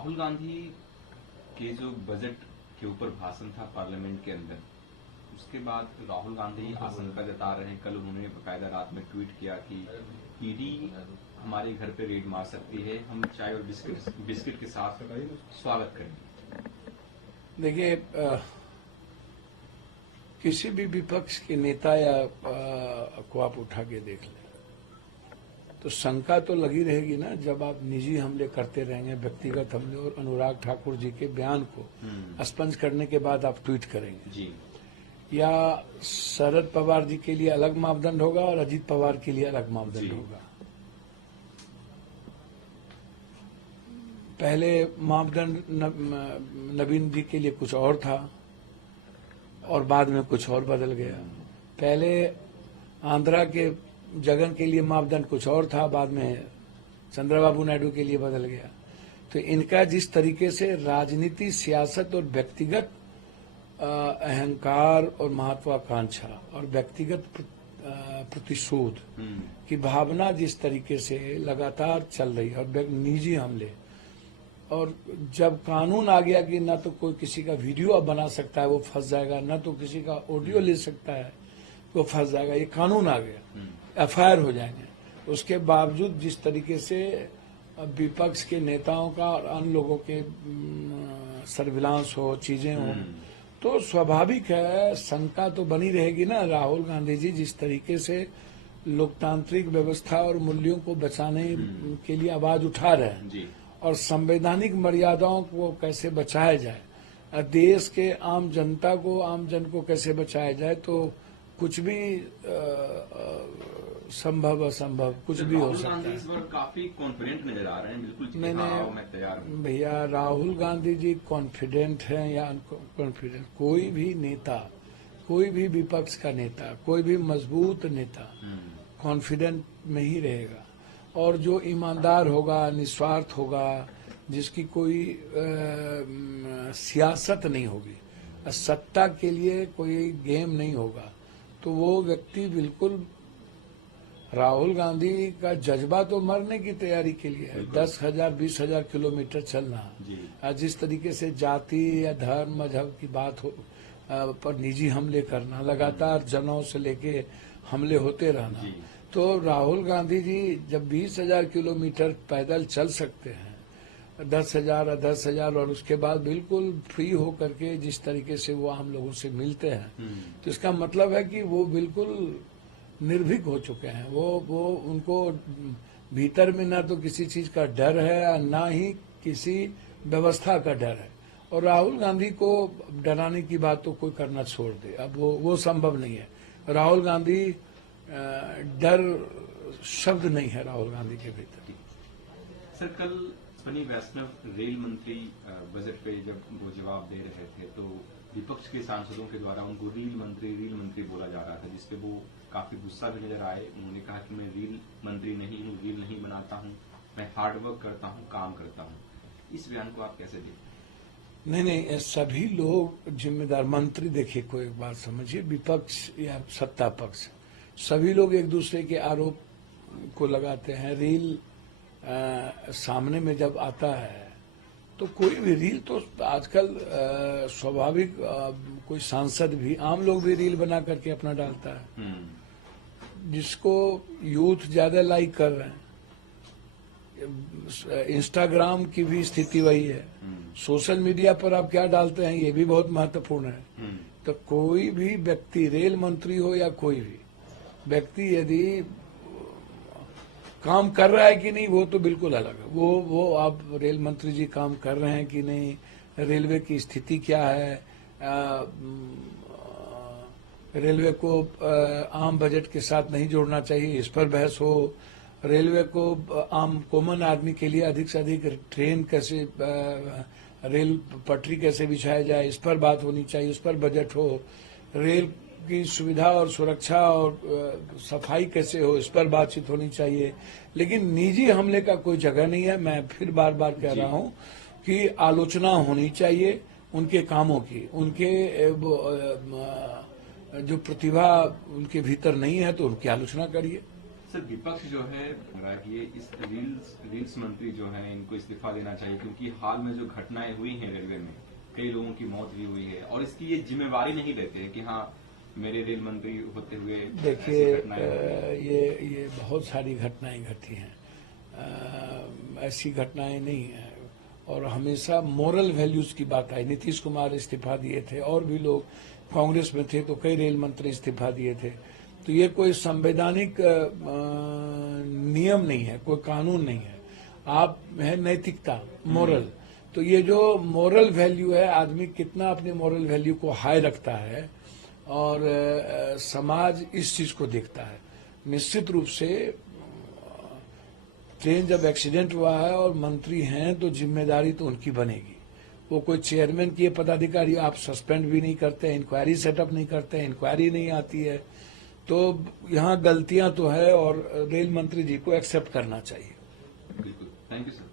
राहुल गांधी के जो बजट के ऊपर भाषण था पार्लियामेंट के अंदर, उसके बाद राहुल गांधी आशंका जता रहे हैं। कल उन्होंने बकायदा रात में ट्वीट किया कि ईडी हमारे घर पे रेड मार सकती है, हम चाय और बिस्किट के साथ स्वागत करेंगे। देखिए, किसी भी विपक्ष के नेता या को आप उठा के देख लें तो शंका तो लगी रहेगी ना। जब आप निजी हमले करते रहेंगे, व्यक्तिगत हमले, और अनुराग ठाकुर जी के बयान को स्पंज करने के बाद आप ट्वीट करेंगे जी, या शरद पवार जी के लिए अलग मापदंड होगा और अजीत पवार के लिए अलग मापदंड होगा। पहले मापदंड नवीन जी के लिए कुछ और था और बाद में कुछ और बदल गया। पहले आंध्रा के जगन के लिए मापदंड कुछ और था, बाद में चंद्रबाबू नायडू के लिए बदल गया। तो इनका जिस तरीके से राजनीति, सियासत और व्यक्तिगत अहंकार और महत्वाकांक्षा और व्यक्तिगत प्रतिशोध की भावना जिस तरीके से लगातार चल रही है, और निजी हमले, और जब कानून आ गया कि न तो कोई किसी का वीडियो अब बना सकता है वो फंस जाएगा, न तो किसी का ऑडियो ले सकता है वो फंस जाएगा, ये कानून आ गया, एफआईआर हो जाएंगे। उसके बावजूद जिस तरीके से विपक्ष के नेताओं का और अन्य लोगों के सर्विलांस हो, चीजें हो, तो स्वाभाविक है शंका तो बनी रहेगी ना। राहुल गांधी जी जिस तरीके से लोकतांत्रिक व्यवस्था और मूल्यों को बचाने के लिए आवाज उठा रहे हैं और संवैधानिक मर्यादाओं को कैसे बचाया जाए, देश के आम जनता को, आम जन को कैसे बचाया जाए, तो कुछ भी संभव असंभव कुछ भी हो सकता है। इस बार काफी कॉन्फिडेंट नजर आ रहे हैं, बिल्कुल मैं तैयार हूं। भैया, राहुल गांधी जी कॉन्फिडेंट हैं या अनकॉन्फिडेंट, कोई भी नेता, कोई भी विपक्ष का नेता, कोई भी मजबूत नेता कॉन्फिडेंट में ही रहेगा। और जो ईमानदार होगा, निस्वार्थ होगा, जिसकी कोई सियासत नहीं होगी, सत्ता के लिए कोई गेम नहीं होगा, तो वो व्यक्ति बिल्कुल, राहुल गांधी का जज्बा तो मरने की तैयारी के लिए है। 10,000 20,000 किलोमीटर चलना, जिस तरीके से जाति या धर्म मजहब की बात हो पर निजी हमले करना, लगातार जनों से लेके हमले होते रहना, तो राहुल गांधी जी जब 20,000 किलोमीटर पैदल चल सकते हैं, 10,000 और उसके बाद बिल्कुल फ्री हो करके जिस तरीके से वो आम लोगों से मिलते हैं, तो इसका मतलब है कि वो बिल्कुल निर्भीक हो चुके हैं। वो उनको भीतर में ना तो किसी चीज का डर है, ना ही किसी व्यवस्था का डर है। और राहुल गांधी को डराने की बात तो कोई करना छोड़ दे, अब वो संभव नहीं है। राहुल गांधी, डर शब्द नहीं है राहुल गांधी के भीतर। सर, कल फनी वैष्णव रेल मंत्री बजट पे जब वो जवाब दे रहे थे, तो विपक्ष के सांसदों के द्वारा उनको रील मंत्री बोला जा रहा था, जिसपे वो काफी गुस्सा भी नजर आए। उन्होंने कहा कि मैं रील मंत्री नहीं हूँ, रील नहीं बनाता हूँ, मैं हार्डवर्क करता हूँ, काम करता हूँ। इस बयान को आप कैसे देखते हैं? नहीं, सभी लोग जिम्मेदार, मंत्री, देखिए कोई एक बात समझिए, विपक्ष या सत्ता पक्ष, सभी लोग एक दूसरे के आरोप को लगाते हैं। रील सामने में जब आता है तो कोई भी रील, तो आजकल स्वाभाविक कोई सांसद भी, आम लोग भी रील बना करके अपना डालता है, जिसको यूथ ज्यादा लाइक कर रहे हैं। इंस्टाग्राम की भी स्थिति वही है। सोशल मीडिया पर आप क्या डालते हैं ये भी बहुत महत्वपूर्ण है। तो कोई भी व्यक्ति, रेल मंत्री हो या कोई भी व्यक्ति, यदि काम कर रहा है कि नहीं वो तो बिल्कुल अलग है। वो आप रेल मंत्री जी काम कर रहे हैं कि नहीं, रेलवे की स्थिति क्या है, रेलवे को आम बजट के साथ नहीं जोड़ना चाहिए, इस पर बहस हो। रेलवे को आम कॉमन आदमी के लिए अधिक से अधिक ट्रेन कैसे, रेल पटरी कैसे बिछाया जाए, इस पर बात होनी चाहिए, उस पर बजट हो। रेल की सुविधा और सुरक्षा और सफाई कैसे हो, इस पर बातचीत होनी चाहिए। लेकिन निजी हमले का कोई जगह नहीं है। मैं फिर बार बार कह रहा हूं कि आलोचना होनी चाहिए उनके कामों की, उनके जो प्रतिभा उनके भीतर नहीं है तो उनकी आलोचना करिए। सर विपक्ष जो है लग रहा है कि ये इस रील्स मंत्री जो है इनको इस्तीफा देना चाहिए, क्योंकि हाल में जो घटनाएं हुई हैं रेलवे में कई लोगों की मौत भी हुई है और इसकी ये जिम्मेवारी नहीं लेते कि हाँ मेरे रेल मंत्री होते हुए देखिए ये बहुत सारी घटनाएं घटी हैं, ऐसी घटनाएं नहीं है और हमेशा मोरल वैल्यूज की बात आई। नीतीश कुमार इस्तीफा दिए थे और भी लोग कांग्रेस में थे तो कई रेल मंत्री इस्तीफा दिए थे। तो ये कोई संवैधानिक नियम नहीं है, कोई कानून नहीं है, आप है नैतिकता, मोरल। तो ये जो मोरल वैल्यू है, आदमी कितना अपने मोरल वैल्यू को हाई रखता है और समाज इस चीज को देखता है। निश्चित रूप से ट्रेन जब एक्सीडेंट हुआ है और मंत्री हैं तो जिम्मेदारी तो उनकी बनेगी। वो कोई चेयरमैन की पदाधिकारी आप सस्पेंड भी नहीं करते, इंक्वायरी सेटअप नहीं करते, इंक्वायरी नहीं आती है। तो यहाँ गलतियां तो है और रेल मंत्री जी को एक्सेप्ट करना चाहिए। बिल्कुल, थैंक यू सर।